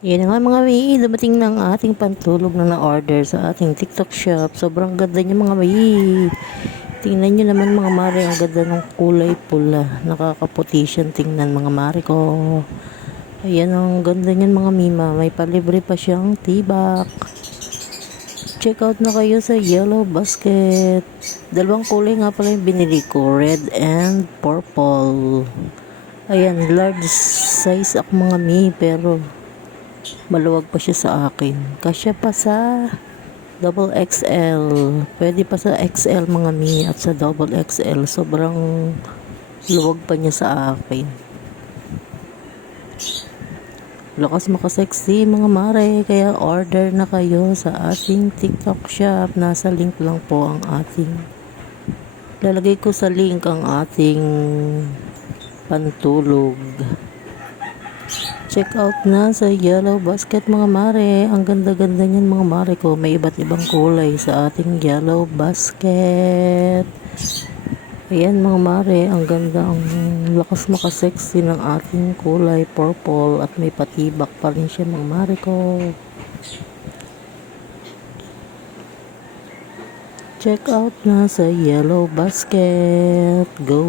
Yan nga mga may, dumating na ang ating pantulog na na-order sa ating TikTok shop. Sobrang ganda niya mga may. Tingnan nyo naman mga mare, ang ganda ng kulay pula. Nakakaputi siyang tingnan mga mare ko. Ayan, ang ganda niyan mga mima. May palibre pa siyang tibak. Check out na kayo sa yellow basket. Dalawang kulay nga pala yung binili ko, red and purple. Ayan, large size ako mga mi, pero maluwag pa siya sa akin. Kasya pa sa double XL. Pwede pa sa XL mga mi, at sa double XL sobrang luwag pa niya sa akin. Lakas makasexy mga mare, kaya order na kayo sa ating TikTok shop. Nasa link lang po ang ating, lalagay ko sa link ang ating pantulog. Check out na sa yellow basket mga mare. Ang ganda-ganda niyan mga mare ko. May iba't ibang kulay sa ating yellow basket. Ayan mga mare, ang ganda, ang lakas makasexy ng ating kulay purple, at may patibak pa rin siya mga mare ko. Check out na sa yellow basket. Go!